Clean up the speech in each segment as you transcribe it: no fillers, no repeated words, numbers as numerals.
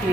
હવે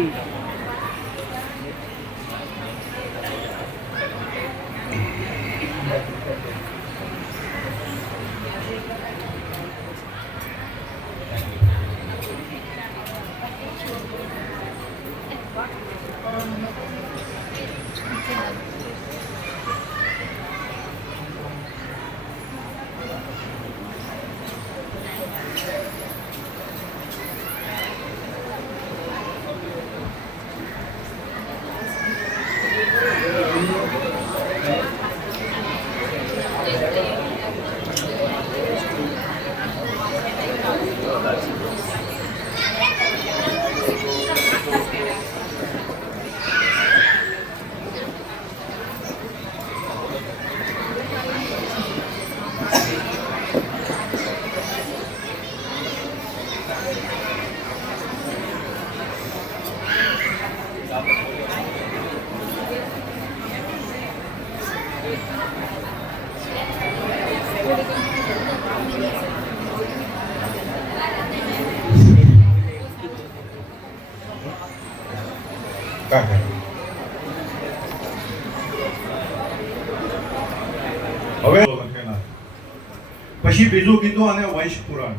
પછી બીજું કીધું અને વંશ પુરાણ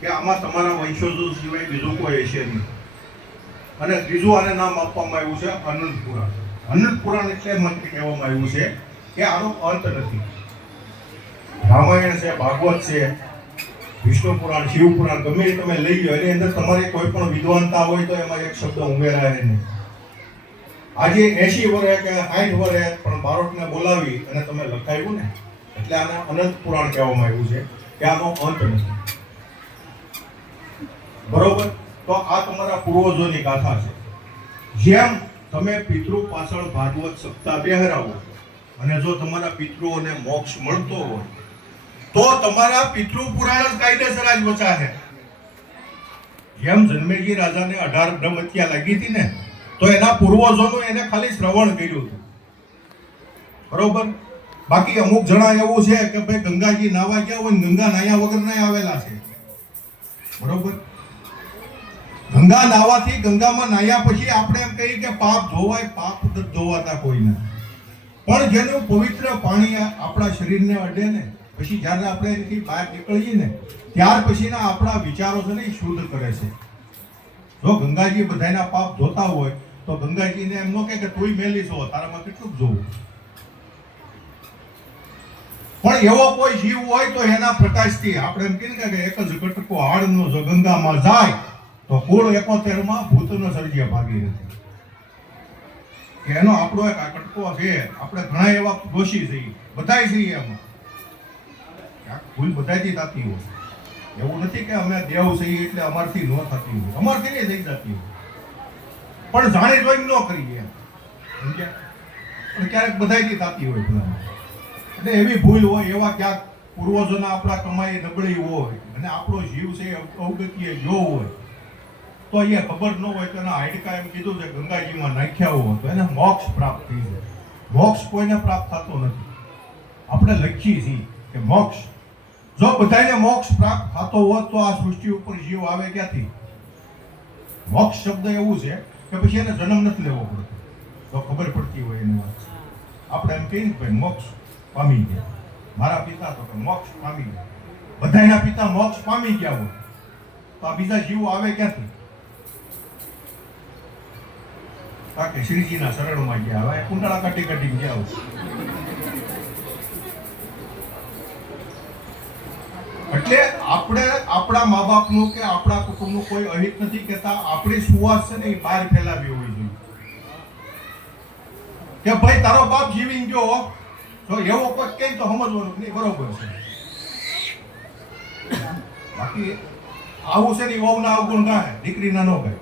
કે આમાં તમારા વંશજો સિવાય બીજું કોઈ હશે નહીં. અને ત્રીજું આને નામ આપવામાં આવ્યું છે અનંત પુરાણ. અનંત પુરાણ એટલે મંત્ર કહેવામાં આવ્યું છે કે આનો અંત નથી. રામાયણ છે, ભાગવત છે, વિષ્ણુ પુરાણ, શિવ પુરાણ ગમે એ તમે લઈ લો, એની અંદર તમારી કોઈ પણ વિદ્વાનતા હોય તો એમાં એક શબ્દ ઉમેરાય નહીં. આજે 80 વર્ષે કે 60 વર્ષે પણ બાળકને બોલાવી અને તમે લખાવ્યું ને એટલે આને અનંત પુરાણ કહેવામાં આવ્યું છે કે આનો અંત નથી. બરોબર? તો આ તમારા પૂર્વજોની ગાથા છે. જેમ તમે પિતૃ પાછળ ભાગવત સપ્તાહ બેહરાવો અને જો તમારા પિતૃઓને મોક્ષ મળતો હોય તો તમારા પિતૃ પુરાણ જ કાયદેસર જ બચાશે. જેમ જન્મેજી રાજાને 18 બ્રહ્મત્યા લાગી હતી ને તો એના પૂર્વજોનું એને ખાલી શ્રવણ કર્યું હતું. બરોબર? બાકી અમુક જણા એવું છે કે ભાઈ ગંગાજી નાવા ગયા હોય ગંગા નાયા વગર ના આવેલા છે. બરોબર? ગંગા નાવાથી ગંગામાં નાયા પછી આપણે એમ કહીએ કે પાપ ધોવાય, પાપ ધોવાતા કોઈને. પણ જેનું પવિત્ર પાણી આપણા શરીરને અડે ને પછી જ્યારે આપણે એથી બહાર નીકળીએ ને ત્યાર પછીના આપણા વિચારો છે ને એ શુદ્ધ કરે છે. જો ગંગાજી બધાના પાપ ધોતા હોય તો ગંગાજીને એમ ન કહે કે તુંય મેલી છો, તારામાં કેટલું જોવું. પણ એવો કોઈ જીવ હોય તો એના પ્રકાશથી આપણે એમ કહીએ કે એક જ કટકો હાડનો જો ગંગામાં જાય તો કુળ 71 માં ભૂતનો સર્જ્ય ભાગી નથી. કે એનો આપણો એક આ કટકો છે. આપણે ઘણા એવા દોષી છીએ, બધાય છીએ એમાં. ભૂલ બધાથી થતી હોય. એવું નથી કે અમે દેવ છીએ એટલે અમારથી ન થતી હોય, અમારથી નહીં થઈ જતી હોય, પણ જાણી જોઈને ન કરીએ સમજ્યા. પણ ક્યારેક બધાથી થતી હોય ભૂલ. એટલે એવી ભૂલ હોય, એવા ક્યાંક પૂર્વજોના આપણા કમાઈ નબળી હોય અને આપણો જીવ છે અવગતિએ જો હોય તો અહીંયા ખબર ન હોય તો એના હાડકા એમ કીધું છે ગંગાજીમાં નાખ્યા હોય તો એને મોક્ષ પ્રાપ્ત થઈ જાય. મોક્ષ કોઈને પ્રાપ્ત થતો નથી. આપણે લખીએ છીએ કે મોક્ષ, જો બધાને મોક્ષ પ્રાપ્ત થતો હોત તો આ સૃષ્ટિ ઉપર જીવ આવે ક્યાંથી? મોક્ષ શબ્દ એવું છે કે પછી એને જન્મ નથી લેવો પડતો. તો ખબર પડતી હોય એની વાત. આપણે એમ કહીએ ભાઈ મોક્ષ પામી ગયા, મારા પિતા તો મોક્ષ પામી ગયા, બધાના પિતા મોક્ષ પામી ગયા હોય તો આ બીજા જીવો આવે ક્યાંથી? કારણ કે શ્રીજીના શરણમાં ગયા, હવે કુંડળા કાઢી કાઢી ગયા હોય. એટલે આપણે આપણા મા બાપનું કે આપણા કુટુંબનું કોઈ અહિત નથી કહેતા. આપણી સુવાસ છે ને એ બહાર ફેલાવી હોવી જોઈએ કે ભાઈ તારો બાપ જીવી ગયો તો એવો કોઈ કઈ તો સમજવાનું નહીં. બરોબર છે. બાકી આવું છે ને વહુના અવગુણ ગાય, દીકરીના ન ગાય.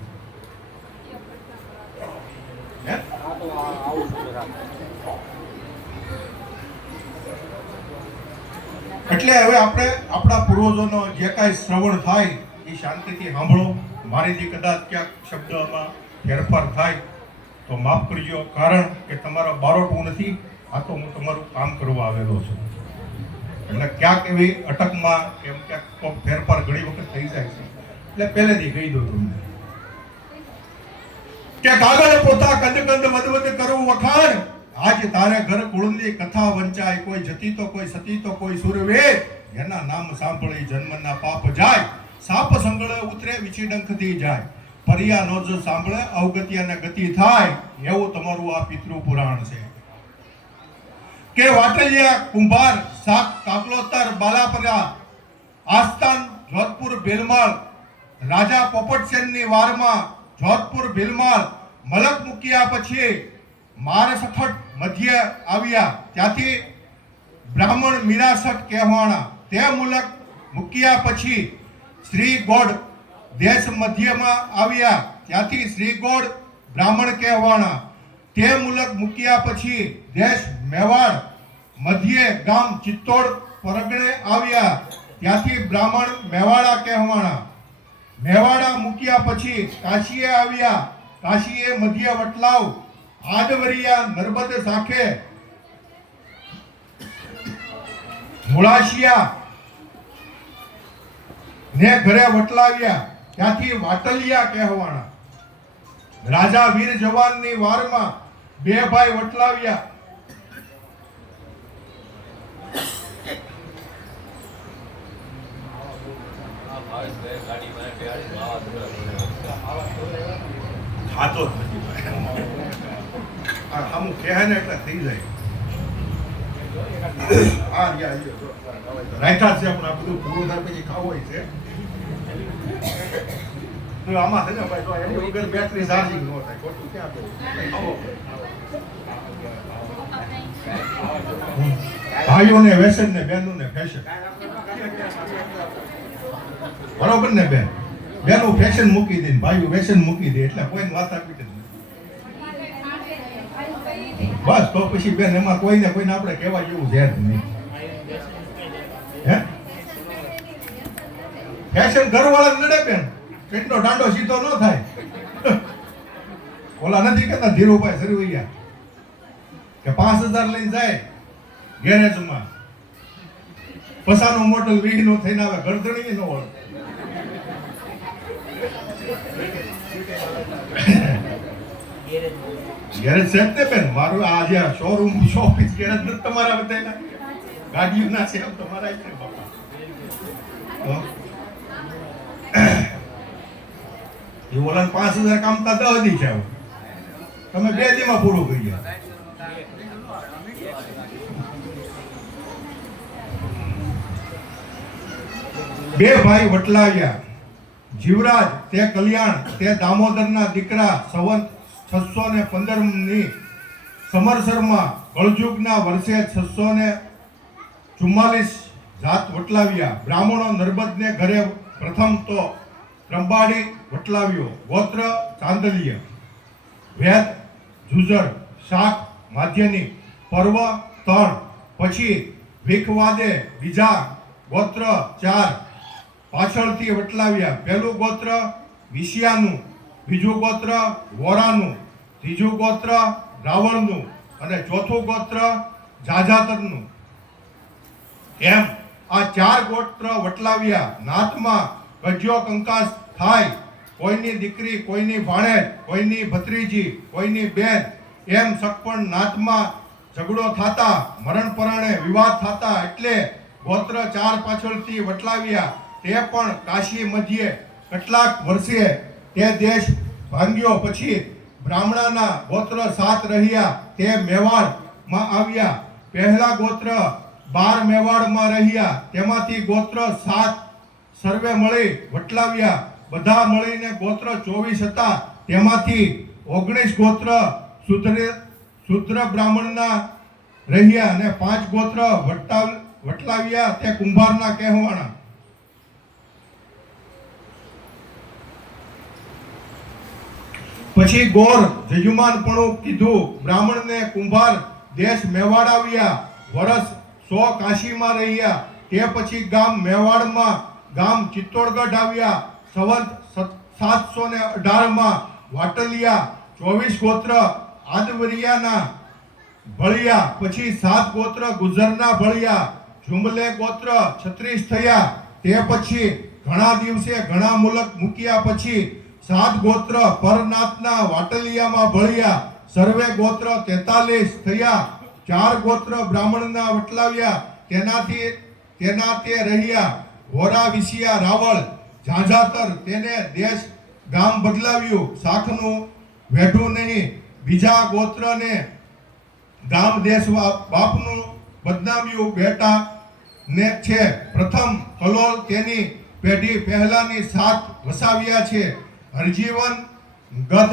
એટલે હવે આપણે આપણા પૂર્વજોનો જે કાંઈ શ્રવણ થાય એ શાંતિથી સાંભળો. મારીથી કદાચ ક્યાંક શબ્દમાં ફેરફાર થાય તો માફ કરજો, કારણ કે તમારો બારોટવું નથી. આ તો હું તમારું કામ કરવા આવેલો છું. એટલે ક્યાંક એવી અટકમાં કેમ ક્યાંક ફેરફાર ઘણી વખત થઈ જાય છે એટલે પહેલેથી કહી દો તમને. કે કાગળ પોતા કંદ કંદ વદવદ કરું વખાણ, આજ તારે ઘર કુળની કથા વંચાય, કોઈ જતી તો કોઈ સતી તો કોઈ સુરવીર, એના નામ સાંભળી જન્મના પાપ જાય, સાપ સંગળે ઉતરે વિચિડંખથી જાય, પરિયા નો જો સાંભળે અવગત્યાને ગતિ થાય, એવું તમારું આ પિતૃ પુરાણ છે. કે વાટલિયા કુંભાર શાક કાકલોતર બાલાપરા આસ્થાન જોધપુર ભીલમાળ, રાજા પોપટસેનની વારમાં જોધપુર ભીલમાળ મલક મૂક્યા પછી માર સખટ મધ્ય આવ્યા, ત્યાંથી બ્રાહ્મણ મીરાસઠ કહેવાણા, તે મુલક મૂક્યા પછી શ્રી ગોડ દેશ મધ્યમાં આવ્યા, ત્યાંથી શ્રી ગોડ બ્રાહ્મણ કહેવાણા, તે મુલક મૂક્યા પછી દેશ મેવાડ મધ્યે ગામ ચિત્તોડ પરગણે આવ્યા, ત્યાંથી બ્રાહ્મણ મેવાડા કહેવાણા, મેવાડા મૂક્યા પછી કાશીએ આવ્યા, કાશીએ મધ્ય વટલાવ આડવરિયા નર્મદ શાખે મુળાશિયા ને ઘરે વટલાવ્યા, ત્યાંથી વાટલિયા કહેવાણા, રાજા વીર જવાનની વારમાં બે ભાઈ વટલાવ્યા, ખાતો જ નથી આમ કહે ને એટલે થઈ જાય. રાયતા છે પણ આ બધું પૂરું થાય પછી ખાવું હોય છે તો આમાં છે ને ભાઈ તો એની વગર બેટરી ચાર્જિંગ ન થાય, ખોટું ક્યાં કરું. ભાઈઓને વેસન ને બહેનોને ફેશન, બરોબર ને બેન? બેનો ફેશન મૂકી દે, ભાઈઓ વેસન મૂકી દે, એટલે કોઈને વાત આપી દે બસ. તો પછી બેન એમાં કોઈને આપણે કહેવા જેવું છે જ નહીં. હે ફેશન ઘરવાળા નડે બેન, પેટનો દાંડો સીધો ન થાય. ઓલા નથી કહેતા ધીરુભાઈ સરવૈયા કે 5000 લઈને જાય ગેરેજમાં, પસાનું મોડલ વીહ નો થઈને આવે, ગરદણી ન હોય. ગેરેજ છે ને બેન, મારું આ જે શોરૂમ શોપીસ ગેરેજ નથી તમારા બધાના, ગાડીઓ ના છે તમારા છે બાપા. એ ઓલા 5000 કામતા 10 દી છે, તમે 2 દીમાં પૂરું કરી ગયા. બે ભાઈ વટલાવ્યા, જીવરાજ તે કલ્યાણ તે દામોદરના દીકરા, સંવત 615 ની સમરસરમાં કળજુગના વર્ષે 644 જાત વટલાવ્યા, બ્રાહ્મણો નર્મદને ઘરે પ્રથમ તો ત્રંબાડી વટલાવ્યો, ગોત્ર ચાંદલીય, વેદ જુજર, શાક માધ્યની, પર્વ તણ, પછી વિખવાદે બીજા ગોત્ર 4 પાછળથી વટલાવ્યા, પહેલું ગોત્ર વિશિયાનું, બીજું ગોત્ર વોરાનું, ત્રીજું ગોત્ર રાવણનું અને ચોથું ગોત્ર જાજાતરનું. એમ આ 4 ગોત્ર વટલાવ્યા. નાતમાં ગજ્યો કંકાસ થાય, કોઈની દીકરી, કોઈની ભાણેજ, કોઈની ભત્રીજી, કોઈની બેન, એમ સગપણ નાતમાં ઝઘડો થતા, મરણ પરાણે વિવાદ થતા, એટલે ગોત્ર 4 પાછળથી વટલાવ્યા. તે પણ કાશી મધ્યે કેટલાક વર્ષે તે દેશ ભાંગ્યો, પછી બ્રાહ્મણાના ગોત્ર 7 રહ્યા, તે મેવાડમાં આવ્યા. પહેલા ગોત્ર 12 મેવાડમાં રહ્યા, તેમાંથી ગોત્ર 7 સર્વે મળી વટલાવ્યા. બધા મળીને ગોત્ર 24 હતા, તેમાંથી 19 ગોત્ર શુદ્ર બ્રાહ્મણના રહ્યા અને 5 ગોત્ર વટલાવ્યા, તે કુંભારના કહેવાણા. પછી ગોર જજુમાનપણું કીધું, બ્રાહ્મણને કુંભાર દેશ મેવાડ આવ્યા, વર્ષ 100 કાશીમાં રહ્યા. તે પછી ગામ મેવાડમાં ગામ ચિત્તોડગઢ આવ્યા. સંવત 718 વાટલિયા 24 ગોત્ર આદવરિયાના ભળિયા. પછી 7 ગોત્ર ગુજરના ભળિયા. જુમલે ગોત્ર 36 થયા. તે પછી ઘણા દિવસે ઘણા મુલક મૂક્યા. પછી સાત ગોત્ર પરનાથના વાટલિયામાં ભળ્યા, સર્વે ગોત્ર 43 થયા. 4 ગોત્ર બ્રાહ્મણના વટલાવ્યા, તેના તે રહ્યા. વોરા વિસિયા રાવળ ઝાઝાતર, તેને દેશ ગામ બદલાવ્યું. શાખનું વેઢું નહીં, બીજા ગોત્રને ગામ દેશ બાપનું બદનામ્યું. બેટા ને છે પ્રથમ કલોલ, તેની પેઢી પહેલાની 7 વસાવ્યા છે. હરજીવન ગત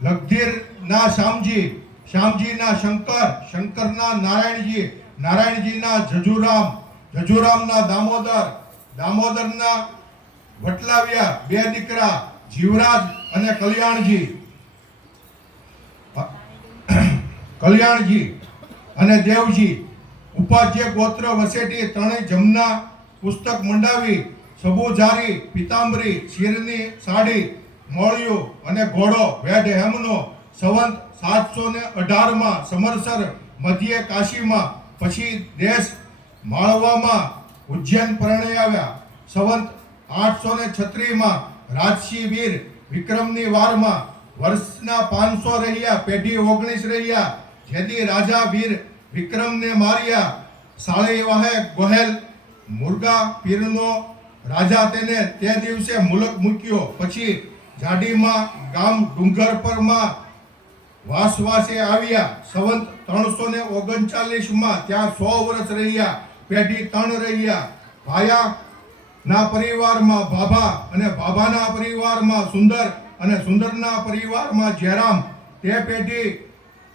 લગધીર ના શામજી, શામજીના શંકર, શંકરના નારાયણજી, નારાયણજીના જજુરામના દામોદરના વટલાવ્યા. 2 દીકરા જીવરાજ અને કલ્યાણજી અને દેવજી. ઉપાધ્ય ગોત્ર વસેટી, ત્રણેય જમના પુસ્તક મંડાવી. સબુજારી પિતાંબરી, શિરની સાડી, મોળિયું અને ઘોડો વેઢ હેમનો. સંવંત 718 સમરસર મધ્યે કાશીમાં, પછી દેશ માળવામાં ઉજ્જૈન પરણે આવ્યા. સંવંત 836 રાજસી વીર વિક્રમની વારમાં વર્ષના 500 રહ્યા. પેઢી 19 રહ્યા. જેથી રાજા વીર વિક્રમને માર્યા. સાળી વાહે ગોહેલ મુરગા પીરનો રાજા, તેને તે દિવસે મુલક મૂક્યો. પછી જાડીમાં ગામ ડુંગરપરમાં વાસવાસે આવ્યા. સંવંત 339 ત્યાં 100 વર્ષ રહ્યા. પેઢી 3 રહ્યા. ભાયાના પરિવારમાં ભાભા, અને ભાભાના પરિવારમાં સુંદર, અને સુંદરના પરિવારમાં જયરામ. તે પેઢી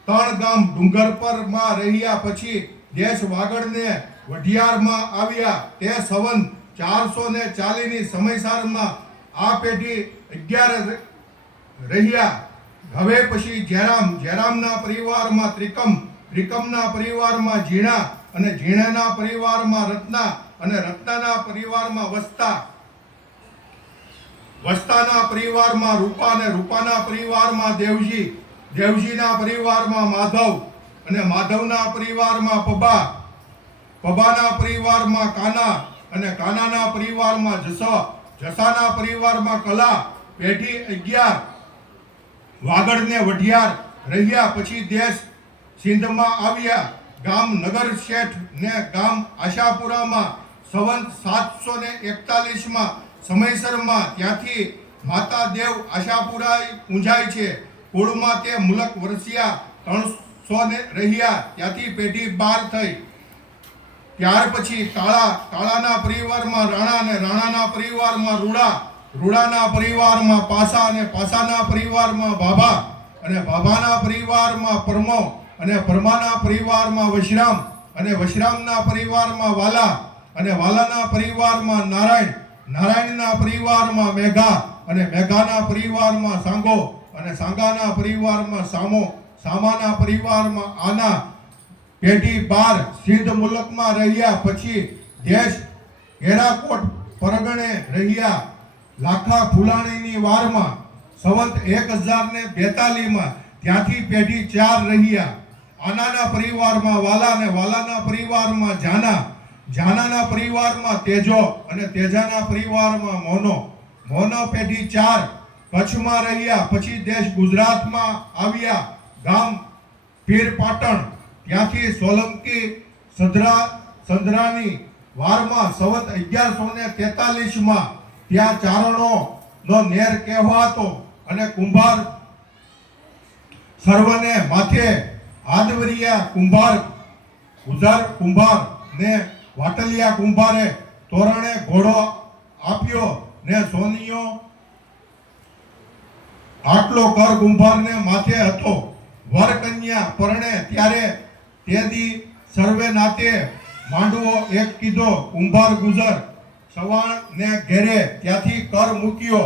3 ગામ ડુંગરપરમાં રહ્યા. પછી દેશ વાગડને વઢિયારમાં આવ્યા. તે સંવંત 440 ની સમયસારમાં આ પેઢી 11 રહ્યા. હવે પછી જયરામના પરિવારમાં ત્રિકમના પરિવારમાં ઝીણા, અને ઝીણાના પરિવારમાં રત્ના, અને રત્નાના પરિવારમાં વસ્તાના પરિવારમાં રૂપા, અને રૂપાના પરિવારમાં દેવજીના પરિવારમાં માધવ, અને માધવના પરિવારમાં પબાના પરિવારમાં કાના, અને કાનાના પરિવારમાં જસાના પરિવારમાં કલા. પેઢી 11 વાગડને વઢિયાર રહ્યા. પછી દેશ સિંધમાં આવ્યા. ગામ નગર શેઠ ને ગામ આશાપુરામાં. સંવંત 741 સમયસરમાં ત્યાંથી માતા દેવ આશાપુરા પૂંજાય છે. કુળમાં તે મુલક વર્ષિયા 300 રહ્યા. ત્યાંથી પેઢી 12 થઈ. ત્યાર પછી કાળાના પરિવારમાં રાણા, અને રાણાના પરિવારમાં રૂડાના પરિવારમાં પાસા, અને પાસાના પરિવારમાં ભાભા, અને ભાભાના પરિવારમાં પરમો, અને પરમાના પરિવારમાં વશરામ, અને વશરામના પરિવારમાં વાલા, અને વાલાના પરિવારમાં નારાયણ, નારાયણના પરિવારમાં મેઘા, અને મેઘાના પરિવારમાં સાંગો, અને સાંગાના પરિવારમાં સામો, સામાના પરિવારમાં આના. પેઢી 12 સિંધ મુલકમાં રહ્યા. પછી દેશ એરાકોટ પરગણે રહ્યા. લાખા ફુલાણીની વારમાં. સંવંત 1042 ત્યાંથી પેઢી 4 રહ્યા. આનાના પરિવારમાં વાલા, અને વાલાના પરિવારમાં જાનાના પરિવારમાં તેજો, અને તેજાના પરિવારમાં મોનો પેઢી 4 કચ્છમાં રહ્યા. પછી દેશ ગુજરાતમાં આવ્યા. ગામ પીરપાટણ, ત્યાંથી સોલંકી સંધરાની વારમાં. સંવંત 1143 ત્યાં ચારણોનો નેર કહેવાતો, અને કુંભાર સર્વને માથે આદવરિયા કુંભાર ને વાટલિયા કુંભારે તોરણે ઘોડો આપ્યો, ને સોનિયો આટલો કર કુંભારને માથે હતો. વર કન્યા પરણે ત્યારે તેદી સર્વે નાતે માંડવો એક કીધો. કુંભાર ગુજર સવાણ ને ઘેરે, ત્યાંથી કર મૂક્યો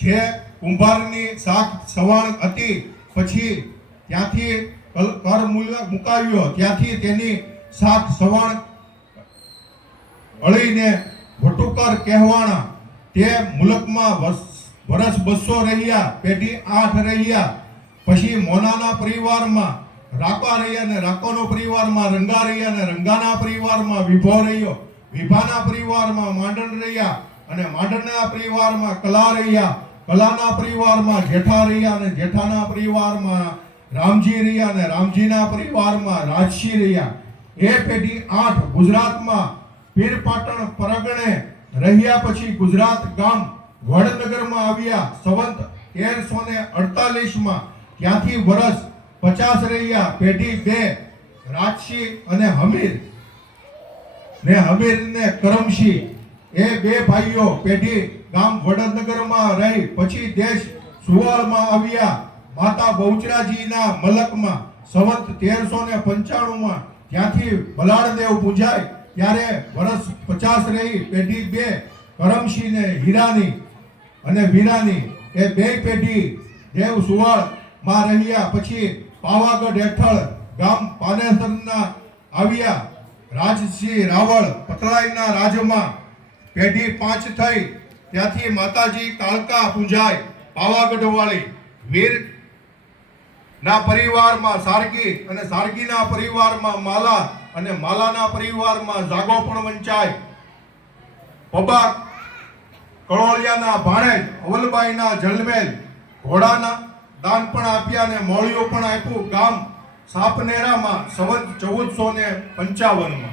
છે. કુંભારની શાખ સવાણ હતી. પછી ત્યાંથી કર મુકાવ્યો. ત્યાંથી તેની શાખ સવાણ અળીને વટુકર કહેવાણા. તે મુલકમાં વર્ષ 200 રહ્યા. પેઢી 8 રહ્યા. પછી મોનાના પરિવારમાં રાકા રહ્યા, અને રાકોનો પરિવારમાં રંગા રહ્યા, અને રંગાના પરિવારમાં વિભો રહ્યો. વિભાના પરિવારમાં માંડણ રહ્યા. અને માંડરના પરિવારમાં કલા રહ્યા, કલાના પરિવારમાં જેઠા રહ્યા અને જેઠાના પરિવારમાં રામજી રહ્યા અને રામજીના પરિવારમાં રાજસિંહ રહ્યા. એ પેઢી 8 ગુજરાતમાં પીરપાટણ પરગણે રહ્યા. પછી ગુજરાત ગામ વડનગરમાં આવ્યા સંવંત 1348 ત્યાંથી વર્ષ 50 રહ્યા. પેઢી 2 રાજસિંહ અને હમીર ને કરમસિંહ, એ 2 ભાઈઓ પેઢી ગામ વડનગરમાં રહી. પછી દેશ સુવાળમાં આવ્યા માતા બહુચરાજીના મલકમાં સંવંત 1395 ત્યાંથી બલાળદેવ પૂજાય ત્યારે વર્ષ 50 રહી. પેઢી 2 કરમસિંહ ને હીરાની અને વીરાની, એ 2 પેઢી દેવ સુવાળ માં રહ્યા. પછી પાવાગઢ હેઠળ ગામ પાનેસરના આવ્યા રાજસિંહ રાવળ પતલાઈના રાજમાં. પેઢી 5 થઈ ત્યાંથી માતાજી કાળકા પૂજાય પાવાગઢ વાળી. વીર ના પરિવારમાં સારગી અને સારગીના પરિવારમાં માલા અને માલાના પરિવારમાં જાગો પણ વંચાય. પબા કળોળિયાના ભાણેજ અવલબાઈના જલમેલ ઘોડાના દાન પણ આપ્યા અને મોળિયો પણ આપ્યું. ગામ સાપનેરામાં સંવત 1455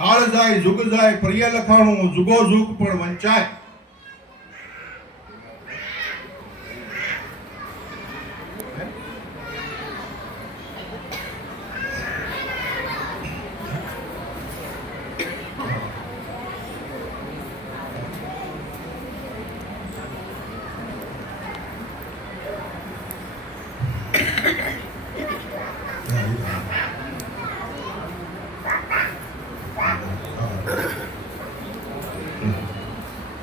કાળજાય જુગજાય પ્રિય લખાણું જુગો જુગ પણ વંચાય.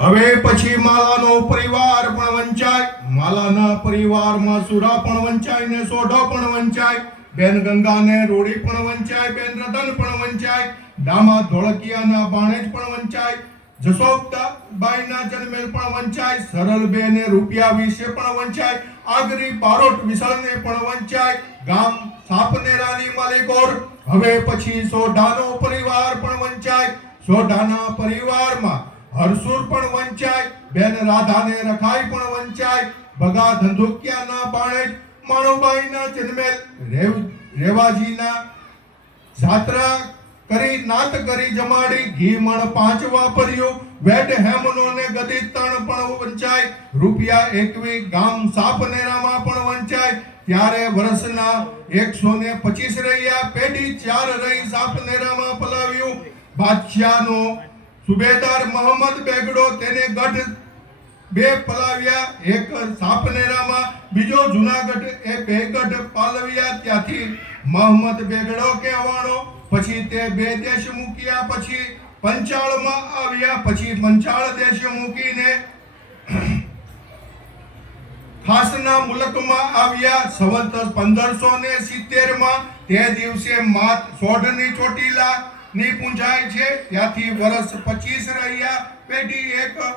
હવે પછી માલાનો પરિવાર પણ વંચાય. માલાના પરિવારમાં સુરા પણ વંચાય ને સોઢો પણ વંચાય. બેન ગંગાને રોડી પણ વંચાય. બેન રતન પણ વંચાય. દામા ધોળકિયાના ભાણેજ પણ વંચાય. જશોદાબાઈના જન્મેલ પણ વંચાય. સરલબેને રૂપિયા વિશે પણ વંચાય. આગરી બારોટ વિસળને પણ વંચાય. ગામ સાપનેરાની માલિકોર. હવે પછી સોઢાનો પરિવાર પણ વંચાય. સોઢાના પરિવારમાં હરસુર પણ વંચાય. બેન રાધાને રખાઈ પણ વંચાય. ભગા ધંધુકિયાના ભાણેજ માણુબાઈના જન્મેલ રેવાજીના જાત્રા કરી નાત કરી જમાડી. ઘી મણ 5 વાપર્યું. વેડ હેમનો ને ગદી 3 પણ વંચાય. રૂપિયા 21 ગામ સાપનેરામાં પણ વંચાય. ત્યારે વર્ષના 125 રહ્યા. પેઢી 4 રહી સાપનેરામાં પલાવ્યું. બાદશાહનો સુબેદાર મોહમ્મદ બેગડો તેને ગઢ 2 પલાવ્યા. એક સાપનેરામાં, બીજો જુનાગઢ. એ 2 ગઢ પાલવ્યા. ત્યાંથી મોહમ્મદ બેગડો કહેવાણો. પછી તે 2 દેશ મૂક્યા. પછી પંચાળમાં આવ્યા. પછી પંચાળ દેશ મૂકીને ખાસના મુલકમાં આવ્યા. સંવત 1570 તે દિવસે માત સોઢની ચોટીલા ની પૂંજાય છે. ત્યાંથી વર્ષ 25 રહ્યા. પેઢી 1.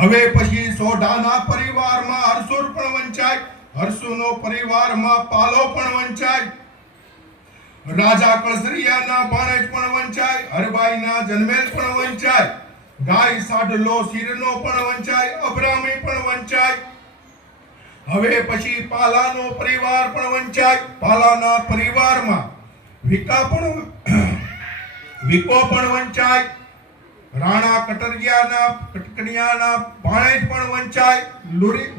હવે પછી સોઢાના પરિવારમાં હરસુર પણ વંચાય. હરસુનો પરિવારમાં પાલો પણ વંચાય. રાજા કળસરિયાના ભાણેજ પણ વંચાય. હરબાઈના જન્મેલ પણ વંચાય. ગાય સાડલો શીરનો પણ વંચાય. અબ્રામી પણ વંચાય. હવે પછી પાલાનો પરિવાર પણ વંચાય. પાલાના પરિવારમાં વિકો પણ વંચાય. રાણા કટકડિયાના ભાણેજ પણ વંચાય.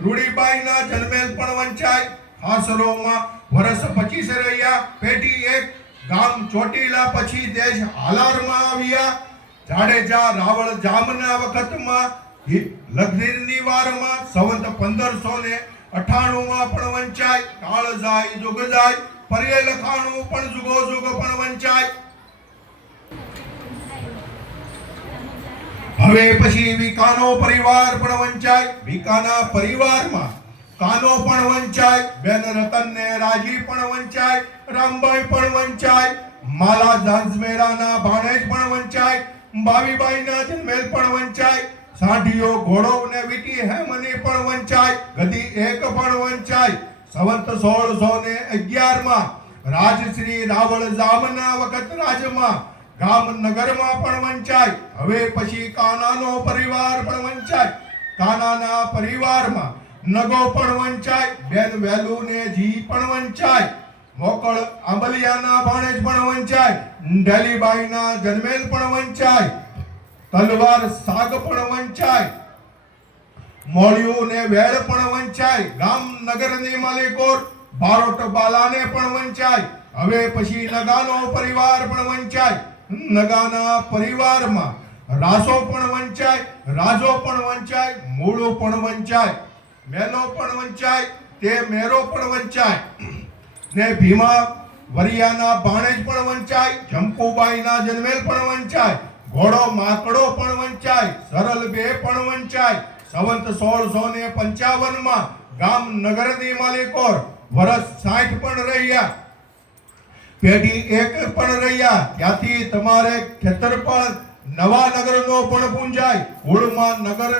રૂડીબાઈના જન્મેલ પણ વંચાય. ખાસરોમાં વર્ષ 25 રહ્યા. પેઢી 1 ગામ ચોટીલા. પછી દેશ હાલારમાં આવ્યા. જાડેજા રાવળ જામના વખતમાં લગ્નની વારમાં સંવત 1598 પણ વંચાય. કાળજાય જુગજાય પર્ય લખાણું પણ જુગો જુગ પણ વંચાય. હવે પછી વિકાનો પરિવાર પણ વંચાય. વિકાના પરિવારમાં કાનો પણ વંચાય. બેન રતન ને રાજી પણ વંચાય. રામબાઈ પણ વંચાય. માલા જાંજમેરાના ભાણેજ પણ વંચાય. બાવીબાઈના જન્મેલ પણ વંચાય. સાઢીઓ ઘોડો ને વીટી હેમની પણ વંચાય. ગદી 1 પણ વંચાય. સંવત 1611 રાજશ્રી રાવળ જામના વખત રાજમાં ગામ નગરમાં પણ વંચાય. હવે પછી કાનાનો પરિવાર પણ વંચાય. કાનાના પરિવારમાં નગો પણ વંચાય. બેન વેલુ ને જી પણ વંચાય. મોકળ આંબલિયાના ભાણેજ પણ વંચાય. ડેલીબાઈના જન્મેલ પણ વંચાય. તલવાર સાગ પણ વંચાય. મોળિયું ને વેળ પણ વંચાય. ગામ નગરની માલિકોર બારોટ બાલાને પણ વંચાય. હવે પછી નગાનો પરિવાર પણ વંચાય. નગાના પરિવારમાં રાસો પણ વંચાય. રાજો પણ વંચાય. મૂળો પણ વંચાય. મેલો પણ વંચાય. તે મેરો પણ વંચાય. ને ભીમા વરિયાના ભાણેજ પણ વંચાય. જંપુબાઈના જન્મેલ પણ વંચાય. ઘોડો માકડો પણ વંચાય. સરલ બે પણ વંચાય. સંવંત 1655 માં ગામ નગરની માલિકોર વર્ષ 60 પણ રહ્યા. પેઢી એક પણ રહ્યા. ત્યાંથી તમારે ખેતરપાળ નવા નગરનો પણ પૂંજાય. કુળમાં નગર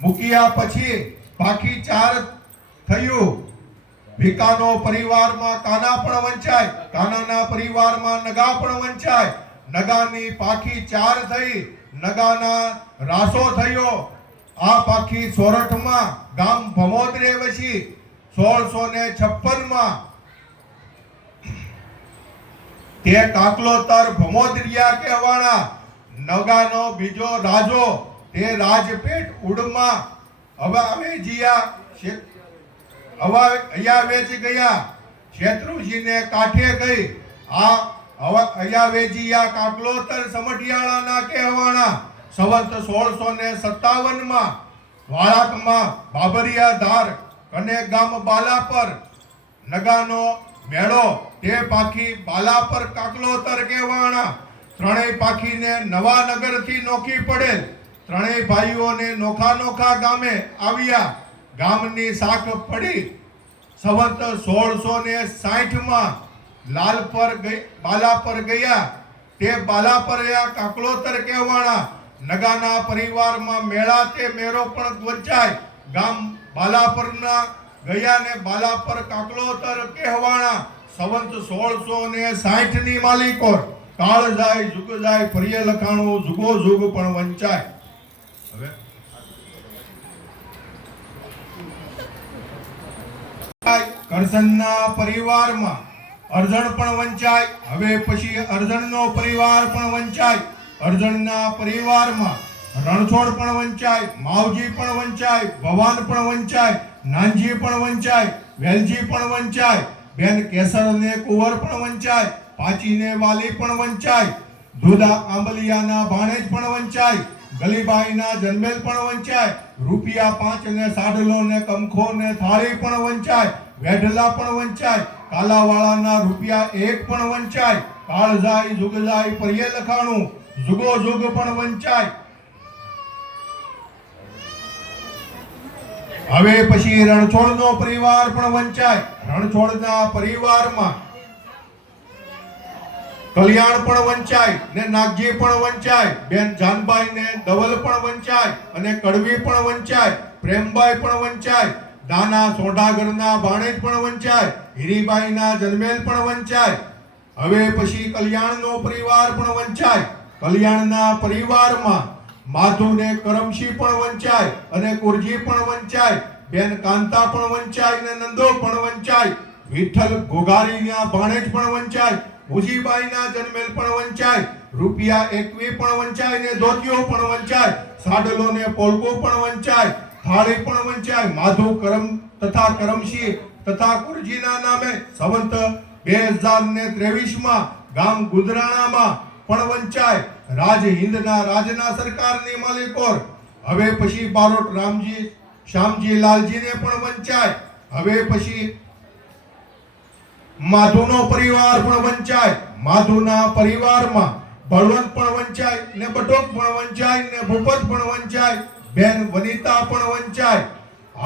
મૂક્યા પછી પાકી 4 થયું. ભીકાનો પરિવારમાં કાના પણ વંચાય. કાનાના પરિવારમાં નગા પણ વંચાય. નગાની પાખી 4 થઈ. નગાના રાસો થયો. આ પાખી સોરઠમાં ગામ ભમોદરે વસી. 1656 માં તે કાકલોતર ભમોદરિયા કહેવાણા. નગાનો બીજો રાજો તે રાજપેટ ઉડમાં અયાવેજી ગયા. શેત્રુજીને કાંઠે ગઈ. આ અયાવેજીયા કાકલોતર સમઢિયાળાના કહેવાણા. સંવંત 1657 માં વાળાકમાં બાબરિયા ધાર કને ગામ બાલાપર નગાનો મેળો તે પાખી બાલાપર કાકલોતર કહેવાણા. ત્રણેય પાખીને નવા નગરથી નોખી પડેલ. ત્રણેય ભાઈઓને નોખા નોખા ગામે આવ્યા. ગામની શાખ પડી. સંવંત 1660 માં બાલાપર ગયા. તે બાલાપરયા કાકલોતર કહેવાણા. નગાના પરિવારમાં મેળા તે મેરો પણ વંચાય. ગામ બાલાપરના ગયા ને બાલાપર કાકલોતર કહેવાણા. સંવંત 1660 ની માલિકોર કાળ જાય જુગ જાય ફરીએ લખાણું જુગો જુગ પણ વંચાય. હવે કરસનના પરિવારમાં અરજણ પણ વંચાય. હવે પછી અરજણનો પરિવાર પણ વંચાય. અરજણના પરિવારમાં રણછોડ પણ વંચાય. માવજી પણ વંચાય. ભવાન પણ વંચાય. નાનજી પણ વંચાય. વેલજી પણ વંચાય. બેન કેસર ને કુંવર પણ વંચાય. પાચીને વાલી પણ વંચાય. દુધા આંબલિયાના ભાણેજ પણ વંચાય. ગલીબાઈના જન્મેલ પણ વંચાય. રૂપિયા 5 ને સાડલો ને કમખો ને થાળી પણ વંચાય. વેઢલા પણ વંચાય. કાલાવાળાના રૂપિયા 1 પણ વંચાય. કાળ જાય જુગ જાય પર્યે લખાણું જુગો જુગ પણ વંચાય. હવે પછી રણછોડનો પરિવાર પણ વંચાય. રણછોડના પરિવારમાં કલ્યાણ પણ વંચાય ને નાગજી પણ વંચાય. બેન જાનબાઈ ને ધવલ પણ વંચાય અને કડવી પણ વંચાય. પ્રેમબાઈ પણ વંચાય. દાના સોઢાગરના ભાણેજ પણ વંચાય. હીરીબાઈના જન્મેલ પણ વંચાય. હવે પછી કલ્યાણનો પરિવાર પણ વંચાય. કલ્યાણના પરિવારમાં માધુ ને કરમશી પણ વંચાય અને કુરજી પણ વંચાય. બેન કાંતા પણ વંચાય ને નંદો પણ વંચાય. વિઠ્ઠલ ઘોઘારીના ભાણેજ પણ વંચાય. મુજીબાઈના જન્મેલ પણ વંચાય. રૂપિયા 21 પણ વંચાય ને ધોતિયો પણ વંચાય. સાડલો ને પોલકો પણ વંચાય. થાળી પણ વંચાય. માધુ કરમ તથા કરમશી તથા કુરજીના નામે સંવંત 2023 માં ગામ ગુદરાણામાં પણ વંચાય. રાજ હિંદના રાજના સરકારની માલિકોર હવે પછી બારોટ રામજી શ્યામજી લાલજીને પણ વંચાય. હવે પછી માધુનો પરિવાર પણ વંચાય. માધુના પરિવારમાં બળવંત પણ વંચાય ને બટોક પણ વંચાય ને ભૂપત પણ વંચાય. બેન વનિતા પણ વંચાય.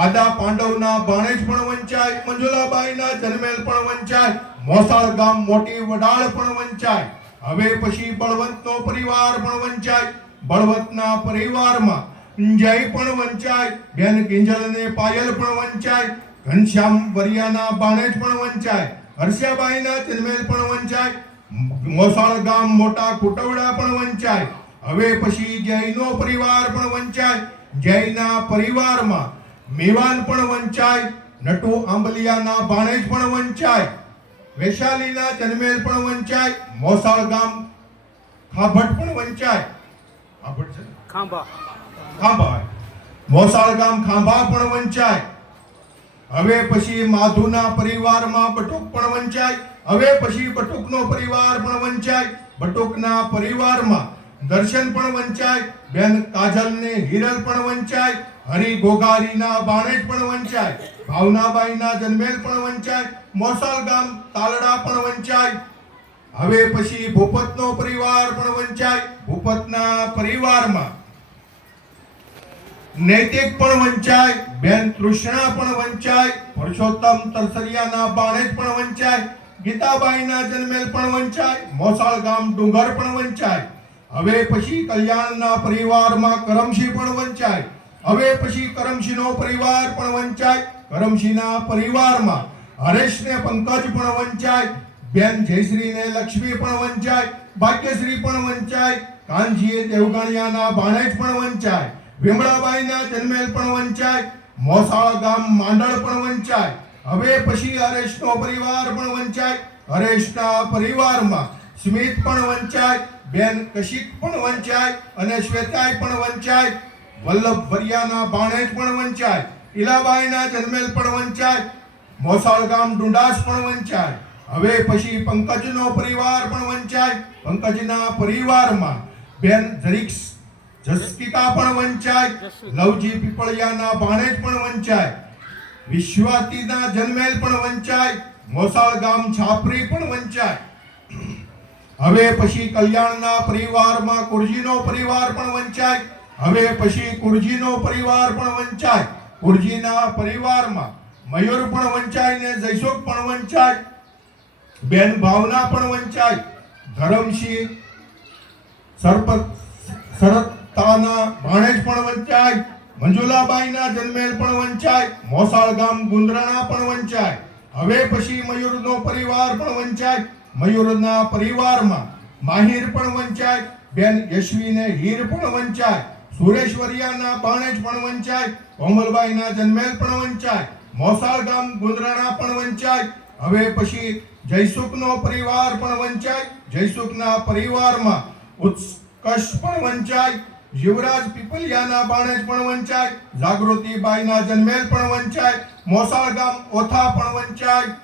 આદા પાંડવના ભાણેજ પણ વંચાય. મંજુલાબાઈના જન્મેલ પણ વંચાય. મોસાળ ગામ મોટી વડાળ પણ વંચાય. હવે પછી બળવંતનો પરિવાર પણ વંચાય. બળવંતના પરિવારમાં જય પણ વંચાય. બેન કિંજલ ને પાયલ પણ વંચાય. ઘનશ્યામ વરિયાના ભાણેજ પણ વંચાય. હર્ષાબાઈના જન્મેલ પણ વંચાય. મોસાળ ગામ મોટા કુટવડા પણ વંચાય. હવે પછી જયનો પરિવાર પણ વંચાય. જયના પરિવારમાં મેવાન પણ વંચાય. નટુ આંબલિયાના ભાણેજ પણ વંચાય. વૈશાલીના જન્મેલ પણ વંચાય. મોસાળ ગામ ખાભટ પણ વંચાય. ખાંભા મોસાળ ગામ ખાંભા પણ વંચાય. હવે પછી માધુના પરિવારમાં બટુક પણ વંચાય. હવે પછી બટુકનો પરિવાર પણ વંચાય. બટુકના પરિવારમાં દર્શન પણ વંચાય. બેન કાજલને હિરલ પણ વંચાય. હરિ ગોગારીના બાણેજ પણ વંચાય. ભાવનાબાઈના જન્મેલ પણ વંચાય. મોસાળ ગામ તાલડા પણ વંચાય. હવે પછી ભૂપતનો પરિવાર પણ વંચાય. ભૂપતના પરિવારમાં નૈતિક પણ વંચાય. બેન તૃષ્ણા પણ વંચાય. પુરુષોત્તમ તરસરિયાના બાણેજ પણ વંચાય. ગીતાબાઈના જન્મેલ પણ વંચાય. મોસાળ ગામ ડુંગર પણ વંચાય. હવે પછી કલ્યાણના પરિવારમાં કરમશી પણ વંચાય. હવે પછી કરમશીનો પરિવાર પણ વંચાય. કરમશીના પરિવારમાં હરેશને પંકજ પણ વંચાય. બેન જયશ્રીને લક્ષ્મી પણ વંચાય. ભાગ્યશ્રી પણ વંચાય. કાનજીએ દેવગણિયાના ભાણેજ પણ વંચાય. વિમળાબાઈના જન્મેલ પણ વંચાય. મોસાળ ગામ માંડળ પણ વંચાય. હવે પછી હરેશનો પરિવાર પણ વંચાય. હરેશના પરિવારમાં સ્મિત પણ વંચાય. બેન કશિક પણ વંચાય અને શ્વેતાઈ પણ વંચાય. વલ્લભ વરિયાના ભાણેજ પણ વંચાય. ઈલાબાઈના જન્મેલ પણ વંચાય. મોસાળ ગામ ડુંડાસ પણ વંચાય. હવે પછી પંકજનો પરિવાર પણ વંચાય. પંકજના પરિવારમાં બેન જસ્કિકા પણ વંચાય. લવજી પીપળિયાના ભાણેજ પણ વંચાય. વિશ્વાતીના જન્મેલ પણ વંચાય. મોસાળ ગામ છાપરી પણ વંચાય. હવે પછી કલ્યાણના પરિવારમાં કુરજીનો પરિવાર પણ વંચાય. હવે પછી કુરજીનો પરિવાર પણ વંચાય. કુરજીના પરિવારમાં મયુર પણ વંચાય ને જયસુખ પણ વંચાય. બેન ભાવના પણ વંચાય. ધરમસિંહ સરતાના ભાણેજ પણ વંચાય. મંજુલાબાઈના જન્મેલ પણ વંચાય. મોસાળ ગામ ગુંદરાણા પણ વંચાય. હવે પછી મયુરનો પરિવાર પણ વંચાય. મયુરના પરિવારમાં માહિર પણ વંચાય. બેન યશવીને હીર પણ વંચાય. સુરેશ્વરિયાના ભાણેજ પણ વંચાય. કોમલબાઈના જન્મેલ પણ વંચાય. મોસાળ ગામ ગુંદરાણા પણ વંચાય. હવે પછી જયસુખનો પરિવાર પણ વંચાય. જયસુખના પરિવારમાં ઉત્કર્ષ પણ વંચાય. યુવરાજ પીપલિયાના બાણેજ પણ વંચાય. જાગૃતિબાઈના જન્મેલ પણ વંચાય. મોસાળ ગામ ઓથા પણ વંચાય.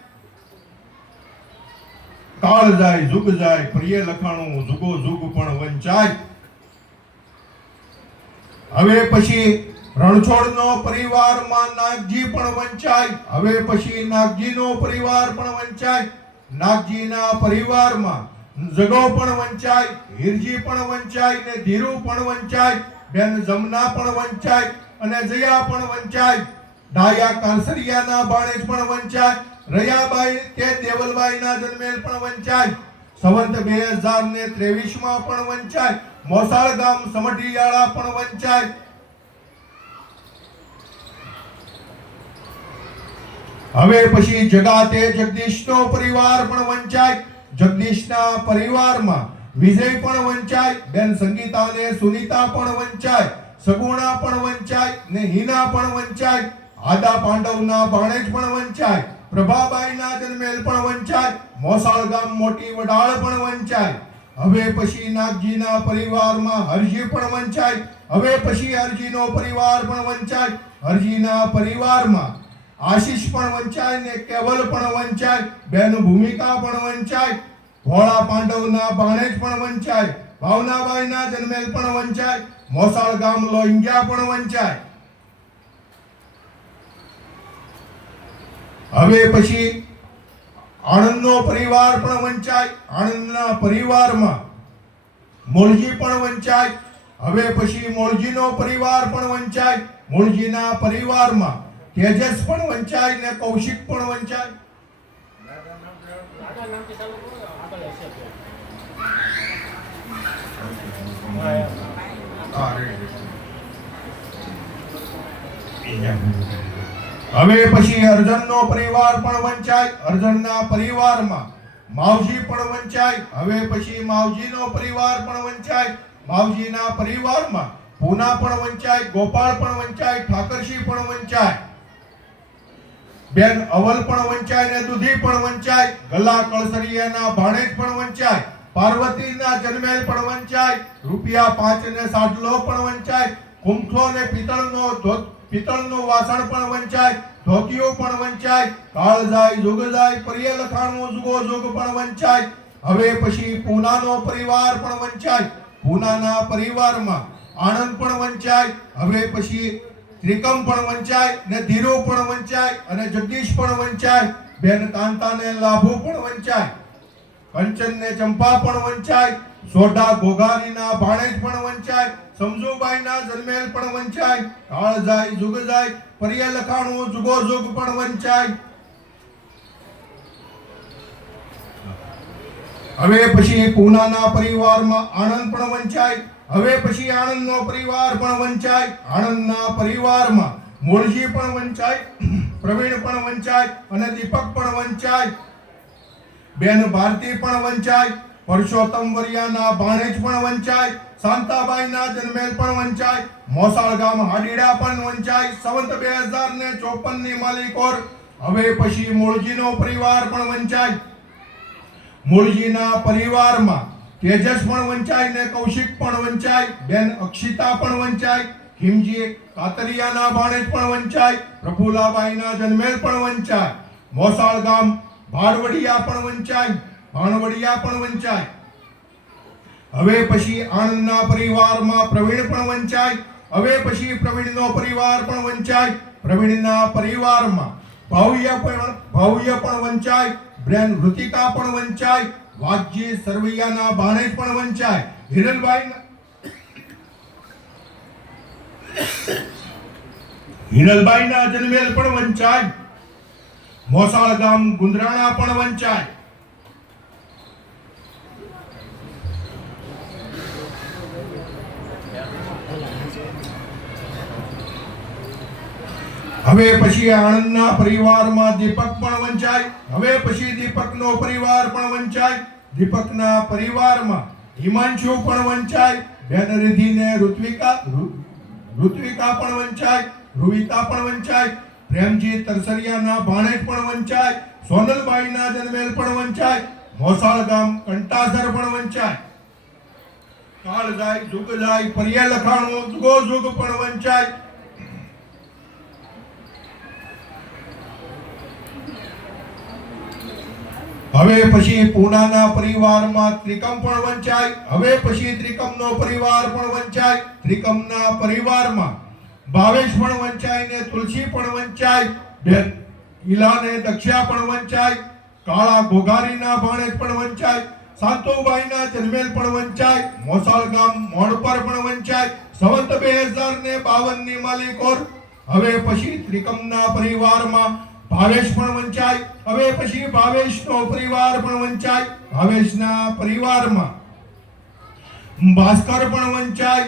કાળ જાય જુગ જાય પ્રિય લખાણું જુગો જુગ પણ વંચાય. હવે પછી રણછોડનો પરિવારમાં નાગજી પણ વંચાય. હવે પછી નાગજીનો પરિવાર પણ વંચાય. નાગજીના પરિવારમાં જગો પણ વંચાય. હીરજી પણ વંચાય ને ધીરુ પણ વંચાય. બેન જમના પણ વંચાય અને જયા પણ વંચાય. ડાયા કાંસરિયાના બાણેજ પણ વંચાય. રયાબાઈ તે દેવલબાઈના જન્મેલ પણ વંચાય. સંવંત 2023 માં પણ વંચાય. મોસાળ ગામ સમઢિયાળા પણ વંચાય. હવે પછી જગાતે જગદીશનો પરિવાર પણ વંચાય. જગદીશના પરિવારમાં વિજય પણ વંચાય. બેન સંગીતા અને સુનીતા પણ વંચાય. સગુણા પણ વંચાય ને હિના પણ વંચાય. આદા પાંડવના ભાણેજ પણ વંચાય. પ્રભાબાઈના જન્મેલ પણ વંચાય. મોસાળ ગામ મોટી વડાળ પણ વંચાય. હવે પછી નાગજીના પરિવારમાં હરજી પણ વંચાય. હવે પછી હરજીનો પરિવાર પણ વંચાય. હરજીના પરિવારમાં આશીષ પણ વંચાય ને કેવલ પણ વંચાય. બેન ભૂમિકા પણ વંચાય. ભોળા પાંડવના ભાણેજ પણ વંચાય. ભાવનાબાઈના જન્મેલ પણ વંચાય. મોસાળ ગામ લોહિંગ્યા પણ વંચાય. હવે પછી આણંદનો પરિવાર પણ વંચાય. આણંદના પરિવારમાં મોળજી પણ વંચાય. હવે પછી મોળજીનો પરિવાર પણ વંચાય. મોળજીના પરિવારમાં તેજસ પણ વંચાય ને કૌશિક પણ વંચાય. હવે પછી અર્જુનનો પરિવાર પણ વંચાય. અર્જુનના પરિવારમાં માવજી પણ વંચાય. હવે પછી માવજીનો પરિવાર પણ વંચાય. માવજીના પરિવારમાં પૂના પણ વંચાય, ગોપાળ પણ વંચાય, ઠાકરસિંહ પણ વંચાય, બેન અવલ પણ વંચાય ને દૂધી પણ વંચાય, ગલા કળસરિયાના ભાણેજ પણ વંચાય, પાર્વતીના જન્મેલ પણ વંચાય, રૂપિયા 5 ને સાડલો પણ વંચાય, કુંઠો ને પિત્તળનું વાસણ પણ વંચાય, ધોતિયો પણ વંચાય, કાળજાય જુગજાય પરિય લખાણું જુગો જુગ પણ વંચાય. હવે પછી પૂનાનો પરિવાર પણ વંચાય. પૂનાના પરિવારમાં આનંદ પણ વંચાય. હવે પછી ત્રિકમ પણ વંચાય ને ધીરુ પણ વંચાય અને જગદીશ પણ વંચાય. બેન કાંતાને લાભુ પણ વંચાય. કંચન ને ચંપા પણ વંચાય. સોઢા ગોગારીના ભાણેજ પણ વંચાય. સમજુબાઈના જન્મેલ પણ વંચાય. કાળજાય જુગજાય પરિય લખાણું જુગો જુગ પણ વંચાય. હવે પછી પૂનાના પરિવારમાં આનંદ પણ વંચાય. હવે પછી આનંદનો પરિવાર પણ વંચાય. આનંદના પરિવારમાં મૂળજી પણ વંચાય, પ્રવીણ પણ વંચાય અને દીપક પણ વંચાય. બેન ભારતી પણ વંચાય. પરસોત્તમ વરિયાના ભાણેજ પણ વંચાય. શાંતાબાઈના જન્મેલ પણ વંચાય. મોસાળ ગામ હાડીડા પણ વંચાય. સંવત 2054 ની માલિકોર. હવે પછી મૂળજીનો પરિવાર પણ વંચાય. મૂળજીના પરિવારમાં તેજસ પણ વંચાય ને કૌશિક પણ વંચાય. બેન અક્ષિતા પણ વંચાય. ખીમજી કાતરિયાના ભાણેજ પણ વંચાય. પ્રફુલાબાઈના જન્મેલ પણ વંચાય. મોસાળ ગામ ભાડવડિયા પણ વંચાય. ભાણવડિયા પણ વંચાય. હવે પછી આનંદના પરિવારમાં પ્રવીણ પણ વંચાય. હવે પછી પ્રવીણનો પરિવાર પણ વંચાય. પ્રવીણના પરિવારમાં ભાવ્ય પણ વંચાય. બેન ઋતિકા પણ વંચાય. વાઘજી સરવૈયાના ભાણેજ પણ વંચાય. હિરલબાઈના જન્મેલ પણ વંચાય. મોસાળ ગામ ગુંદરાણા પણ વંચાય. હવે પછી આણંદના પરિવારમાં દીપક પણ વંચાય. હવે પછી દીપકનો પરિવાર પણ વંચાય. દીપકના પરિવારમાં હિમાંશુ પણ વંચાય. બેન રિધિને ઋત્વિકા પણ વંચાય. રૂવિકા પણ વંચાય. પ્રેમજી તરસરિયાના ભાણેજ પણ વંચાય. સોનલબાઈના જન્મેલ પણ વંચાય. મોસાળ ગામ કંટાસર પણ વંચાય. કાળજાય જુગજાય પરિય લખાણું જુગો જુગ પણ વંચાય. હવે પછી પૂનાના પરિવારમાં ત્રિકમ પણ વંચાય. હવે પછી ત્રિકમનો પરિવાર પણ વંચાય. ત્રિકમના પરિવારમાં ભાવેશ પણ વંચાય ને તુલસી પણ વંચાય. બેન ઈલાને દક્ષા પણ વંચાય. કાળા ઘોઘારીના ભાણેજ પણ વંચાય. સાતુબાઈના જન્મેલ પણ વંચાય. મોસાળ ગામ મોડપર પણ વંચાય. સંવત 2052 ની માલિકોર. હવે પછી ત્રિકમના પરિવારમાં ભાવેશ પણ વંચાય. હવે પછી ભાવેશનો પરિવાર પણ વંચાય. ભાવેશના પરિવારમાં ભાસ્કર પણ વંચાય.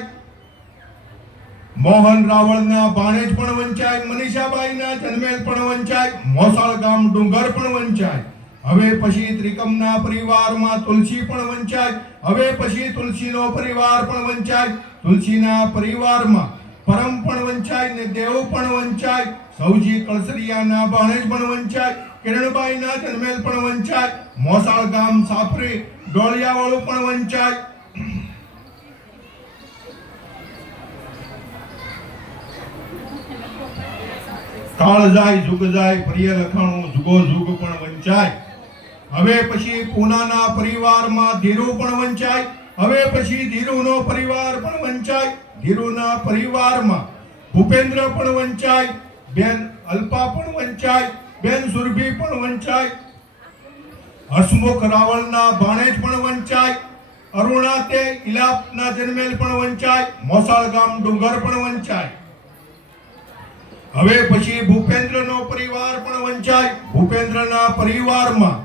મોહન રાવળના ભાણેજ પણ વંચાય. મનીષાબાઈના જન્મેલ પણ વંચાય. મોસાળ ગામ ડુંગર પણ વંચાય. હવે પછી ત્રિકમના પરિવારમાં તુલસી પણ વંચાય. હવે પછી તુલસીનો પરિવાર પણ વંચાય. તુલસીના પરિવારમાં પરમ પણ વંચાય ને દેવ પણ વંચાય. સૌજી કળસરિયાના ભાણેજ પણ વંચાય. કિરણબાઈના જન્મેલ પણ વંચાય. મોસાળ ગામ સાફરી ડોળિયાવાળું પણ વંચાય. કાળજાય જુગજાય પરિય લખાણું જુગો જુગ પણ વંચાય. હવે પછી પૂનાના પરિવારમાં ધીરુ પણ વંચાય. હવે પછી ધીરુનો પરિવાર પણ વંચાય. ધીરુના પરિવારમાં ભૂપેન્દ્ર પણ વંચાય. બેન અલ્પા પણ વંચાય. બેન સુરભી પણ વંચાય. હસમુખ રાવળના ભાણેજ પણ વંચાય. અરુણા તે ઇલાપના જન્મેલ પણ વંચાય. મોસાળ ગામ ડુંગર પણ વંચાય. હવે પછી ભૂપેન્દ્રનો પરિવાર પણ વંચાય. ભૂપેન્દ્રના પરિવારમાં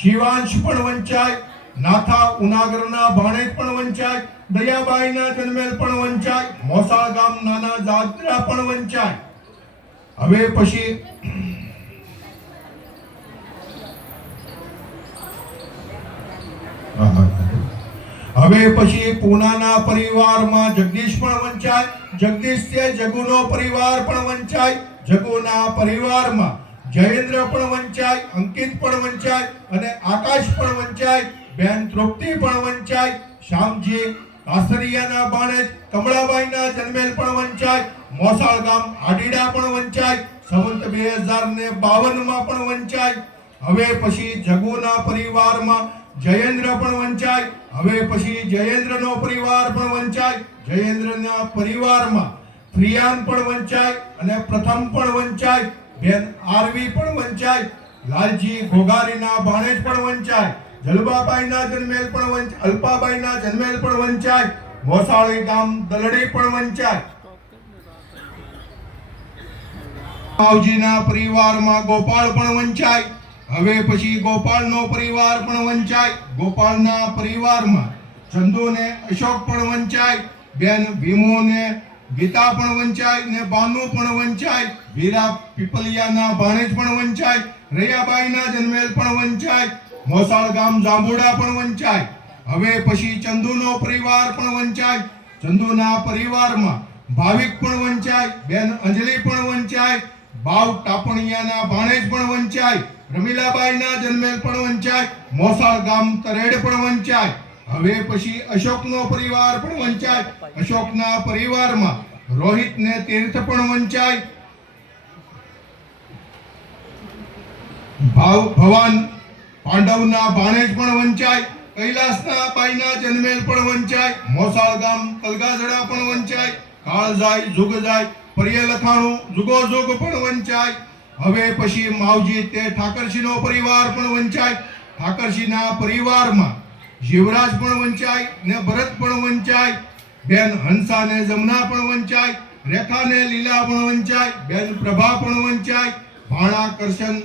શિવાંશ પણ વંચાય. નાથા ઉનાગરના ભાણેજ પણ વંચાય. દયાબાઈના જન્મેલ પણ વંચાય. મોસાળ ગામ નાના જાત્રા પણ વંચાય. હવે પછી હવે પછી પૂનાના પરિવારમાં જગદીશ પણ વંચાય. જગદીશથી જગુનો પરિવાર પણ વંચાય. જગુના પરિવારમાં જયેન્દ્ર પણ વંચાય, અંકિત પણ વંચાય અને આકાશ પણ વંચાય. બેન તૃપ્તિ પણ વંચાય. શ્યામજી કાસરિયાના ભાણેજ કમળાબાઈના જન્મેલ પણ વંચાય. મોસાળ ગામ આડીડા પણ વંચાય. સંવત 2052 માં પણ વંચાય. હવે પછી જગુના પરિવારમાં જયેન્દ્ર પણ વંચાય. હવે પછી જયેન્દ્રનો પરિવાર પણ વંચાય. જયેન્દ્રના પરિવારમાં પ્રિયાન પણ વંચાય અને પ્રથમ પણ વંચાય. બેન આરવી પણ વંચાય. લાલજી ઘોઘારીના ભાણેજ પણ વંચાય. જલબાબાઈના જન્મેલ પણ વંચાય. અલ્પાબાઈના જન્મેલ પણ વંચાય. મોસાળી ગામ દલડી પણ વંચાય. માવજીના પરિવારમાં ગોપાળ પણ વંચાય. હવે પછી ગોપાળનો પરિવાર પણ વંચાય. ગોપાળના પરિવારમાં ચંદુને અશોક પણ વંચાય. બેન ભીમોને ગીતા પણ વંચાય ને બાનુ પણ વંચાય. વીરા પીપલિયાના ભાણેજ પણ વંચાય. રૈયાબાઈના જન્મેલ પણ વંચાય. મોસાળ ગામ જાંબુડા પણ વંચાય. હવે પછી ચંદુનો પરિવાર પણ વંચાય. ચંદુના પરિવારમાં ભાવિક પણ વંચાય. બેન અંજલિ પણ વંચાય. બાવ ટાપણિયાના ભાણેજ પણ વંચાય. રમીલાબાઈના જન્મેલ પણ વંચાય. મોસાળ ગામ તરેડ પણ વંચાય. હવે પછી અશોકનો પરિવાર પણ વંચાય. અશોકના પરિવારમાં રોહિત ને તીર્થ પણ વંચાય. ભવાન પાંડવના ભાણેજ પણ વંચાય. કૈલાસના બાઈના જન્મેલ પણ વંચાય. મોસાળ ગામ તલગાજડા પણ વંચાય. કાળજાય જુગજાય પરિય લખાણું જુગો જુગ પણ વંચાય. હવે પછી માવજી તે ઠાકરસિંહનો પરિવાર પણ વંચાય. ઠાકરસિંહના પરિવારમાં જીવરાજ પણ વંચાય ને ભરત પણ વંચાય. બેન હંસા ને જમના પણ વંચાય. રેખા ને લીલા પણ વંચાય. બેન પ્રભા પણ વંચાય. ભાણા કરશન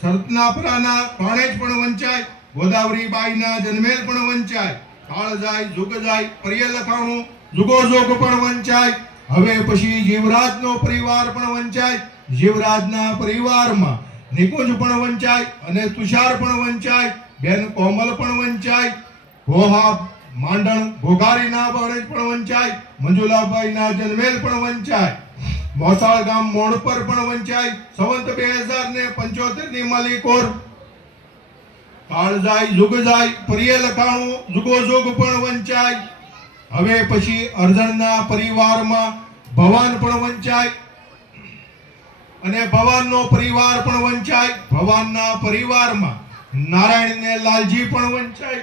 સરતનાપરાના ભાણેજ પણ વંચાય. ગોદાવરીબાઈના જન્મેલ પણ વંચાય. કાળજાય જુગજાય પરિય લખાણું જુગો જોગ પણ વંચાય. હવે પછી જીવરાજનો પરિવાર પણ વંચાય. જીવરાજના પરિવારમાં નિકુંજ પણ વંચાય અને તુષાર પણ વંચાય. બેન કોમલ પણ વંચાય. ગોહા માંડણ ઘોઘારીના ભાણેજ પણ વંચાય. મંજુલાબાઈના જન્મેલ પણ વંચાય. મોસાળ ગામ મોણપર પણ વંચાય. સંવત 2075 ની માલિકોર કાળજાય જુગજાય પરિય લખાણું જુગો જોગ પણ વંચાય. હવે પછી અર્જણના પરિવારમાં ભવાન પણ વંચાય અને ભવાનનો પરિવાર પણ વંચાય. ભવાનના પરિવારમાં નારાયણ ને લાલજી પણ વંચાય.